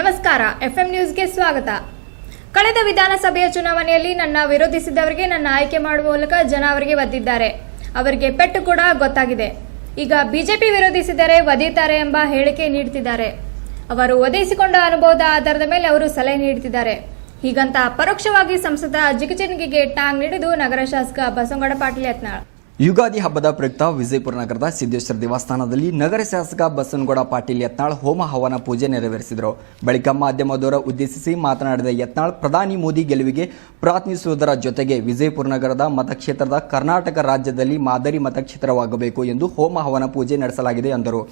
ನಮಸ್ಕಾರ, ಎಫ್ಎಂ ನ್ಯೂಸ್ಗೆ ಸ್ವಾಗತ. ಕಳೆದ ವಿಧಾನಸಭೆಯ ಚುನಾವಣೆಯಲ್ಲಿ ನನ್ನ ವಿರೋಧಿಸಿದವರಿಗೆ ನನ್ನ ಆಯ್ಕೆ ಮಾಡುವ ಮೂಲಕ ಜನ ಅವರಿಗೆ ಒದ್ದಿದ್ದಾರೆ. ಅವರಿಗೆ ಪೆಟ್ಟು ಕೂಡ ಗೊತ್ತಾಗಿದೆ. ಈಗ ಬಿಜೆಪಿ ವಿರೋಧಿಸಿದರೆ ಒದೀತಾರೆ ಎಂಬ ಹೇಳಿಕೆ ನೀಡುತ್ತಿದ್ದಾರೆ ಅವರು ಒದಗಿಸಿಕೊಂಡ ಅನುಭವದ ಆಧಾರದ ಮೇಲೆ ಅವರು ಸಲಹೆ ನೀಡುತ್ತಿದ್ದಾರೆ ಹೀಗಂತ ಪರೋಕ್ಷವಾಗಿ ಸಂಸದ ಜಿಗಜಿಣಗಿಗೆ ಟಾಂಗ್ ನೀಡಿದು ನಗರ ಶಾಸಕ ಬಸವಗೌಡ ಪಾಟೀಲ್ ಯತ್ನಾಳ್. ಯುಗಾದಿ ಹಬ್ಬದ ಪ್ರಯುಕ್ತ ವಿಜಯಪುರ ನಗರದ ಸಿದ್ದೇಶ್ವರ ದೇವಸ್ಥಾನದಲ್ಲಿ ನಗರ ಶಾಸಕ ಬಸವನಗೌಡ ಪಾಟೀಲ್ ಯತ್ನಾಳ್ ಹೋಮ ಹವನ ಪೂಜೆ ನೆರವೇರಿಸಿದರು. ಬಳಿಕ ಮಾಧ್ಯಮದವರ ಉದ್ದೇಶಿಸಿ ಮಾತನಾಡಿದ ಯತ್ನಾಳ್, ಪ್ರಧಾನಿ ಮೋದಿ ಗೆಲುವಿಗೆ ಪ್ರಾರ್ಥಿಸುವುದರ ಜೊತೆಗೆ ವಿಜಯಪುರ ನಗರದ ಮತಕ್ಷೇತ್ರದ ಕರ್ನಾಟಕ ರಾಜ್ಯದಲ್ಲಿ ಮಾದರಿ ಮತಕ್ಷೇತ್ರವಾಗಬೇಕು ಎಂದು ಹೋಮ ಹವನ ಪೂಜೆ ನಡೆಸಲಾಗಿದೆ ಎಂದರು.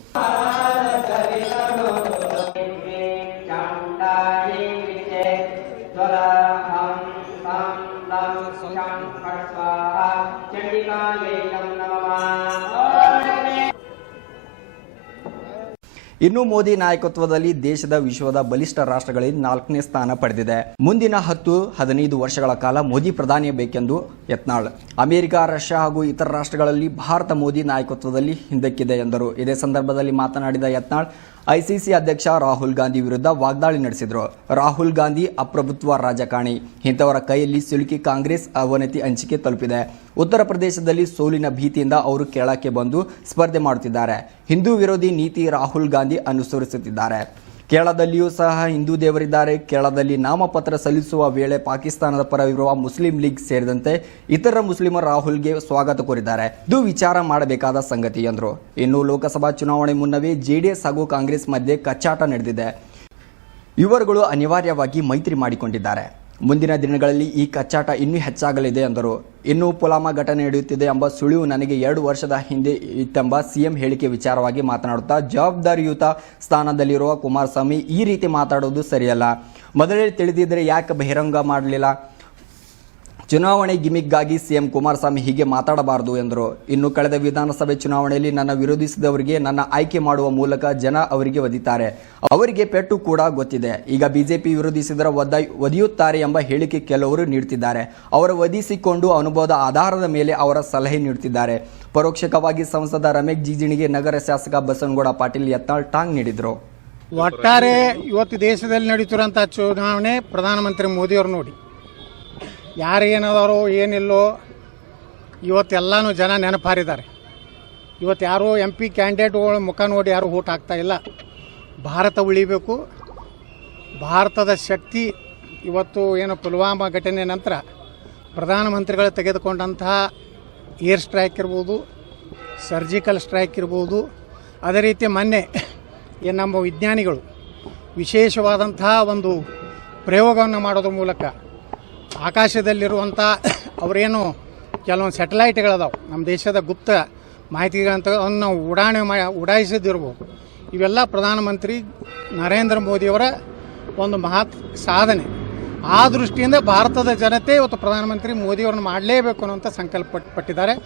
ಇನ್ನು ಮೋದಿ ನಾಯಕತ್ವದಲ್ಲಿ ದೇಶದ ವಿಶ್ವದ ಬಲಿಷ್ಠ ರಾಷ್ಟ್ರಗಳಲ್ಲಿ ನಾಲ್ಕನೇ ಸ್ಥಾನ ಪಡೆದಿದೆ. ಮುಂದಿನ ಹತ್ತು, ಹದಿನೈದು ವರ್ಷಗಳ ಕಾಲ ಮೋದಿ ಪ್ರಧಾನಿ ಬೇಕೆಂದು ಯತ್ನಾಳ್. ಅಮೆರಿಕ, ರಷ್ಯಾ ಹಾಗೂ ಇತರ ರಾಷ್ಟ್ರಗಳಲ್ಲಿ ಭಾರತ ಮೋದಿ ನಾಯಕತ್ವದಲ್ಲಿ ಹಿಂದಕ್ಕಿದೆ ಎಂದರು. ಇದೇ ಸಂದರ್ಭದಲ್ಲಿ ಮಾತನಾಡಿದ ಯತ್ನಾಳ್, ಐಸಿಸಿ ಅಧ್ಯಕ್ಷ ರಾಹುಲ್ ಗಾಂಧಿ ವಿರುದ್ಧ ವಾಗ್ದಾಳಿ ನಡೆಸಿದರು. ರಾಹುಲ್ ಗಾಂಧಿ ಅಪ್ರಭುತ್ವ ರಾಜಕಾರಣಿ. ಇಂಥವರ ಕೈಯಲ್ಲಿ ಸಿಲುಕಿ ಕಾಂಗ್ರೆಸ್ ಅವನತಿ ಹಂಚಿಕೆ ತಲುಪಿದೆ. ಉತ್ತರ ಪ್ರದೇಶದಲ್ಲಿ ಸೋಲಿನ ಭೀತಿಯಿಂದ ಅವರು ಕೇರಳಕ್ಕೆ ಬಂದು ಸ್ಪರ್ಧೆ ಮಾಡುತ್ತಿದ್ದಾರೆ. ಹಿಂದೂ ವಿರೋಧಿ ನೀತಿ ರಾಹುಲ್ ಗಾಂಧಿ ಅನುಸರಿಸುತ್ತಿದ್ದಾರೆ. ಕೇರಳದಲ್ಲಿಯೂ ಸಹ ಹಿಂದೂ ದೇವರಿದ್ದಾರೆ. ಕೇರಳದಲ್ಲಿ ನಾಮಪತ್ರ ಸಲ್ಲಿಸುವ ವೇಳೆ ಪಾಕಿಸ್ತಾನದ ಪರವಿರುವ ಮುಸ್ಲಿಂ ಲೀಗ್ ಸೇರಿದಂತೆ ಇತರ ಮುಸ್ಲಿಮರು ರಾಹುಲ್ಗೆ ಸ್ವಾಗತ ಕೋರಿದ್ದಾರೆ. ಇದು ವಿಚಾರ ಮಾಡಬೇಕಾದ ಸಂಗತಿ, ಎಂದರು. ಇನ್ನು ಲೋಕಸಭಾ ಚುನಾವಣೆ ಮುನ್ನವೇ ಜೆಡಿಎಸ್ ಹಾಗೂ ಕಾಂಗ್ರೆಸ್ ಮಧ್ಯೆ ಕಚ್ಚಾಟ ನಡೆದಿದೆ. ಇವರುಗಳು ಅನಿವಾರ್ಯವಾಗಿ ಮೈತ್ರಿ ಮಾಡಿಕೊಂಡಿದ್ದಾರೆ. ಮುಂದಿನ ದಿನಗಳಲ್ಲಿ ಈ ಕಚ್ಚಾಟ ಇನ್ನೂ ಹೆಚ್ಚಾಗಲಿದೆ ಎಂದರು ಇನ್ನು ಪುಲಾಮಾ ಘಟನೆ ನಡೆಯುತ್ತಿದೆ ಎಂಬ ಸುಳಿವು ನನಗೆ ಎರಡು ವರ್ಷದ ಹಿಂದೆ ಇತ್ತೆಂಬ ಸಿಎಂ ಹೇಳಿಕೆ ವಿಚಾರವಾಗಿ ಮಾತನಾಡುತ್ತಾ, ಜವಾಬ್ದಾರಿಯುತ ಸ್ಥಾನದಲ್ಲಿರುವ ಕುಮಾರಸ್ವಾಮಿ ಈ ರೀತಿ ಮಾತಾಡುವುದು ಸರಿಯಲ್ಲ. ಮೊದಲೇ ತಿಳಿದಿದ್ದರೆ ಯಾಕೆ ಬಹಿರಂಗ ಮಾಡಲಿಲ್ಲ? ಚುನಾವಣೆ ಗಿಮಿಕ್ಗಾಗಿ ಸಿಎಂ ಕುಮಾರಸ್ವಾಮಿ ಹೀಗೆ ಮಾತಾಡಬಾರದು ಎಂದರು. ಇನ್ನು ಕಳೆದ ವಿಧಾನಸಭೆ ಚುನಾವಣೆಯಲ್ಲಿ ನನ್ನ ವಿರೋಧಿಸಿದವರಿಗೆ ನನ್ನ ಆಯ್ಕೆ ಮಾಡುವ ಮೂಲಕ ಜನ ಅವರಿಗೆ ಒದಿತಾರೆ. ಅವರಿಗೆ ಪೆಟ್ಟು ಕೂಡ ಗೊತ್ತಿದೆ. ಈಗ ಬಿಜೆಪಿ ವಿರೋಧಿಸಿದರ ಒದ, ಒದಿಯುತ್ತಾರೆ ಎಂಬ ಹೇಳಿಕೆ ಕೆಲವರು ನೀಡುತ್ತಿದ್ದಾರೆ ಅವರ ಒದಿಸಿಕೊಂಡು ಅನುಭವದ ಆಧಾರದ ಮೇಲೆ ಅವರ ಸಲಹೆ ನೀಡುತ್ತಿದ್ದಾರೆ ಪರೋಕ್ಷಕವಾಗಿ ಸಂಸದ ರಮೇಶ್ ಜಿಜಿಣಿಗೆ ನಗರ ಶಾಸಕ ಬಸವನಗೌಡ ಪಾಟೀಲ್ ಯತ್ನಾಳ್ ಟಾಂಗ್ ನೀಡಿದರು. ಒಟ್ಟಾರೆ ಇವತ್ತು ದೇಶದಲ್ಲಿ ನಡೀತಿರುವಂತಹ ಚುನಾವಣೆ ಪ್ರಧಾನಮಂತ್ರಿ ಮೋದಿಯವರು ನೋಡಿ. ಯಾರು ಏನದಾರೋ ಏನಿಲ್ಲೋ ಇವತ್ತೆಲ್ಲನೂ ಜನ ನೆನಪಾರಿದ್ದಾರೆ. ಇವತ್ತು ಯಾರು ಎಂ ಪಿ ಕ್ಯಾಂಡಿಡೇಟ್ಗಳ ಮುಖ ನೋಡಿ ಯಾರು ಊಟ ಆಗ್ತಾ ಇಲ್ಲ. ಭಾರತ ಉಳಿಬೇಕು. ಭಾರತದ ಶಕ್ತಿ ಇವತ್ತು ಏನು ಪುಲ್ವಾಮಾ ಘಟನೆ ನಂತರ ಪ್ರಧಾನಮಂತ್ರಿಗಳು ತೆಗೆದುಕೊಂಡಂತಹ ಏರ್ ಸ್ಟ್ರೈಕ್ ಇರ್ಬೋದು, ಸರ್ಜಿಕಲ್ ಸ್ಟ್ರೈಕ್ ಇರ್ಬೋದು. ಅದೇ ರೀತಿ ಮೊನ್ನೆ ಏನು ನಮ್ಮ ವಿಜ್ಞಾನಿಗಳು ವಿಶೇಷವಾದಂತಹ ಒಂದು ಪ್ರಯೋಗವನ್ನು ಮಾಡೋದ್ರ ಮೂಲಕ ಆಕಾಶದಲ್ಲಿರುವಂಥ ಅವರೇನು ಕೆಲವೊಂದು ಸ್ಯಾಟಲೈಟ್ಗಳದಾವೆ. ನಮ್ಮ ದೇಶದ ಗುಪ್ತ ಮಾಹಿತಿಗಳಂತ ಅವನ್ನು ಉಡಾಣೆ ಮಾ ಉಡಾಯಿಸದಿರ್ಬೋದು ಇವೆಲ್ಲ ಪ್ರಧಾನಮಂತ್ರಿ ನರೇಂದ್ರ ಮೋದಿಯವರ ಒಂದು ಮಹತ್ ಸಾಧನೆ. ಆ ದೃಷ್ಟಿಯಿಂದ ಭಾರತದ ಜನತೆ ಇವತ್ತು ಪ್ರಧಾನಮಂತ್ರಿ ಮೋದಿಯವ್ರನ್ನ ಮಾಡಲೇಬೇಕು ಅನ್ನೋಂಥ ಸಂಕಲ್ಪ ಪಟ್- ಪಟ್ಟಿದ್ದಾರೆ.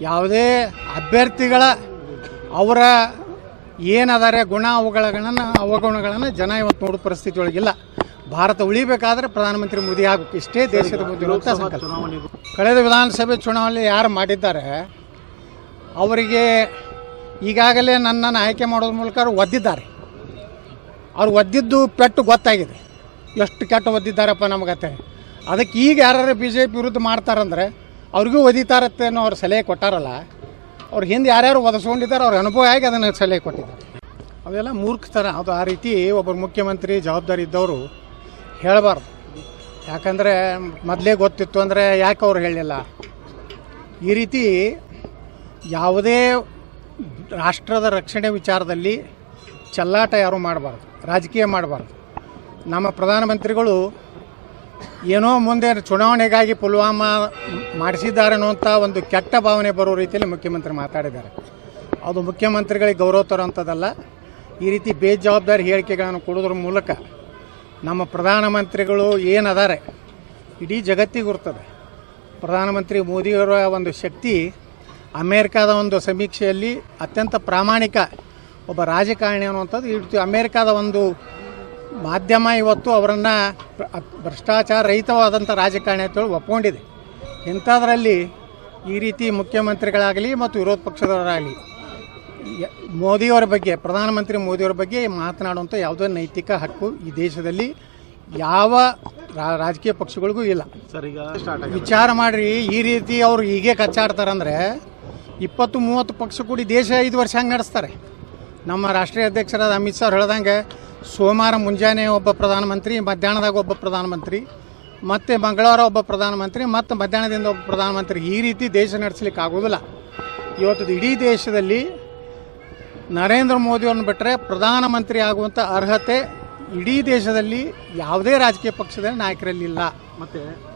ಯಾವುದೇ ಅಭ್ಯರ್ಥಿಗಳ ಅವರ ಏನದಾರೆ ಗುಣ ಅವುಗಳನ್ನು ಅವಗುಣಗಳನ್ನು ಜನ ಇವತ್ತು ನೋಡೋ ಪರಿಸ್ಥಿತಿ ಒಳಗಿಲ್ಲ ಭಾರತ ಉಳಿಬೇಕಾದ್ರೆ ಪ್ರಧಾನಮಂತ್ರಿ ಮೋದಿ ಆಗಬೇಕು ಇಷ್ಟೇ ದೇಶದ ಮೋದಿ ಇರುವಂಥ ಸಂಕಲ್ಪ. ಕಳೆದ ವಿಧಾನಸಭೆ ಚುನಾವಣೆ ಯಾರು ಮಾಡಿದ್ದಾರೆ ಅವರಿಗೆ ಈಗಾಗಲೇ ನನ್ನನ್ನು ಆಯ್ಕೆ ಮಾಡೋದ್ರ ಮೂಲಕ ಅವರು ಒದ್ದಿದ್ದಾರೆ. ಅವ್ರು ಒದ್ದಿದ್ದು ಪೆಟ್ಟು ಗೊತ್ತಾಗಿದೆ. ಎಷ್ಟು ಕೆಟ್ಟ ಒದ್ದಿದ್ದಾರಪ್ಪ ನಮಗತ್ತೆ ಅದಕ್ಕೆ ಈಗ ಯಾರು ಬಿ ಜೆ ಪಿ ವಿರುದ್ಧ ಮಾಡ್ತಾರಂದ್ರೆ ಅವ್ರಿಗೂ ಒದಿತಾರತ್ತೆ ಅನ್ನೋ ಅವ್ರು ಸಲಹೆ ಕೊಟ್ಟಾರಲ್ಲ ಅವ್ರು ಹಿಂದೆ ಯಾರ್ಯಾರು ಒದಸ್ಕೊಂಡಿದ್ದಾರೆ ಅವ್ರ ಅನುಭವ ಆಗಿ ಅದನ್ನು ಸಲಹೆ ಕೊಟ್ಟಿದ್ದಾರೆ. ಅವೆಲ್ಲ ಮೂರ್ಖತನ. ಅದು ಆ ರೀತಿ ಒಬ್ಬರು ಮುಖ್ಯಮಂತ್ರಿ ಜವಾಬ್ದಾರಿ ಇದ್ದವರು ಹೇಳಬಾರ್ದು ಯಾಕಂದರೆ ಮೊದಲೇ ಗೊತ್ತಿತ್ತು ಅಂದರೆ ಯಾಕೆ ಅವ್ರು ಹೇಳಲಿಲ್ಲ? ಈ ರೀತಿ ಯಾವುದೇ ರಾಷ್ಟ್ರದ ರಕ್ಷಣೆ ವಿಚಾರದಲ್ಲಿ ಚೆಲ್ಲಾಟ ಯಾರೂ ಮಾಡಬಾರ್ದು, ರಾಜಕೀಯ ಮಾಡಬಾರ್ದು. ನಮ್ಮ ಪ್ರಧಾನಮಂತ್ರಿಗಳು ಏನೋ ಮುಂದೆ ಚುನಾವಣೆಗಾಗಿ ಪುಲ್ವಾಮಾ ಮಾಡಿಸಿದ್ದಾರೆ ಅನ್ನುವಂಥ ಒಂದು ಕೆಟ್ಟ ಭಾವನೆ ಬರೋ ರೀತಿಯಲ್ಲಿ ಮುಖ್ಯಮಂತ್ರಿ ಮಾತಾಡಿದ್ದಾರೆ. ಅದು ಮುಖ್ಯಮಂತ್ರಿಗಳಿಗೆ ಗೌರವ ತರುವಂಥದ್ದಲ್ಲ. ಈ ರೀತಿ ಬೇಜವಾಬ್ದಾರಿ ಹೇಳಿಕೆಗಳನ್ನು ಕೊಡೋದ್ರ ಮೂಲಕ ನಮ್ಮ ಪ್ರಧಾನಮಂತ್ರಿಗಳು ಏನದಾರೆ? ಇಡೀ ಜಗತ್ತಿಗೆ ಗುರ್ತದೆ. ಪ್ರಧಾನಮಂತ್ರಿ ಮೋದಿಯವರ ಒಂದು ಶಕ್ತಿ ಅಮೇರಿಕಾದ ಒಂದು ಸಮೀಕ್ಷೆಯಲ್ಲಿ ಅತ್ಯಂತ ಪ್ರಾಮಾಣಿಕ ಒಬ್ಬ ರಾಜಕಾರಣಿ ಅನ್ನುವಂಥದ್ದು. ಇಡ್ತೀವಿ ಅಮೇರಿಕಾದ ಒಂದು ಮಾಧ್ಯಮ ಇವತ್ತು ಅವರನ್ನು ಭ್ರಷ್ಟಾಚಾರ ರಹಿತವಾದಂಥ ರಾಜಕಾರಣಿ ಅಂತೇಳಿ ಒಪ್ಕೊಂಡಿದೆ. ಇಂಥದ್ರಲ್ಲಿ ಈ ರೀತಿ ಮುಖ್ಯಮಂತ್ರಿಗಳಾಗಲಿ ಮತ್ತು ವಿರೋಧ ಪಕ್ಷದವರಾಗಲಿ ಮೋದಿಯವರ ಬಗ್ಗೆ ಪ್ರಧಾನಮಂತ್ರಿ ಮೋದಿಯವರ ಬಗ್ಗೆ ಮಾತನಾಡುವಂಥ ಯಾವುದೇ ನೈತಿಕ ಹಕ್ಕು ಈ ದೇಶದಲ್ಲಿ ಯಾವ ರಾಜಕೀಯ ಪಕ್ಷಗಳಿಗೂ ಇಲ್ಲ. ಸರ್ ಈಗ ಸ್ಟಾರ್ಟ್ ವಿಚಾರ ಮಾಡಿರಿ ಈ ರೀತಿ ಅವರು ಹೀಗೆ ಕಚ್ಚಾಡ್ತಾರಂದರೆ ಇಪ್ಪತ್ತು ಮೂವತ್ತು ಪಕ್ಷ ಕೂಡಿ ದೇಶ ಐದು ವರ್ಷ ಹಂಗೆ ನಡೆಸ್ತಾರೆ. ನಮ್ಮ ರಾಷ್ಟ್ರೀಯ ಅಧ್ಯಕ್ಷರಾದ ಅಮಿತ್ ಶಾ ಹೇಳ್ದಂಗೆ ಸೋಮವಾರ ಮುಂಜಾನೆ ಒಬ್ಬ ಪ್ರಧಾನಮಂತ್ರಿ ಮಧ್ಯಾಹ್ನದಾಗ ಒಬ್ಬ ಪ್ರಧಾನಮಂತ್ರಿ ಮತ್ತು ಮಂಗಳವಾರ ಒಬ್ಬ ಪ್ರಧಾನಮಂತ್ರಿ ಮತ್ತು ಮಧ್ಯಾಹ್ನದಿಂದ ಒಬ್ಬ ಪ್ರಧಾನಮಂತ್ರಿ ಈ ರೀತಿ ದೇಶ ನಡೆಸಲಿಕ್ಕೆ ಆಗೋದಿಲ್ಲ. ಇವತ್ತು ಇಡೀ ದೇಶದಲ್ಲಿ ನರೇಂದ್ರ ಮೋದಿಯವ್ರನ್ನ ಬಿಟ್ಟರೆ ಪ್ರಧಾನಮಂತ್ರಿ ಆಗುವಂಥ ಅರ್ಹತೆ ಇಡೀ ದೇಶದಲ್ಲಿ ಯಾವುದೇ ರಾಜಕೀಯ ಪಕ್ಷದ ನಾಯಕರಲ್ಲಿಲ್ಲ ಮತ್ತೆ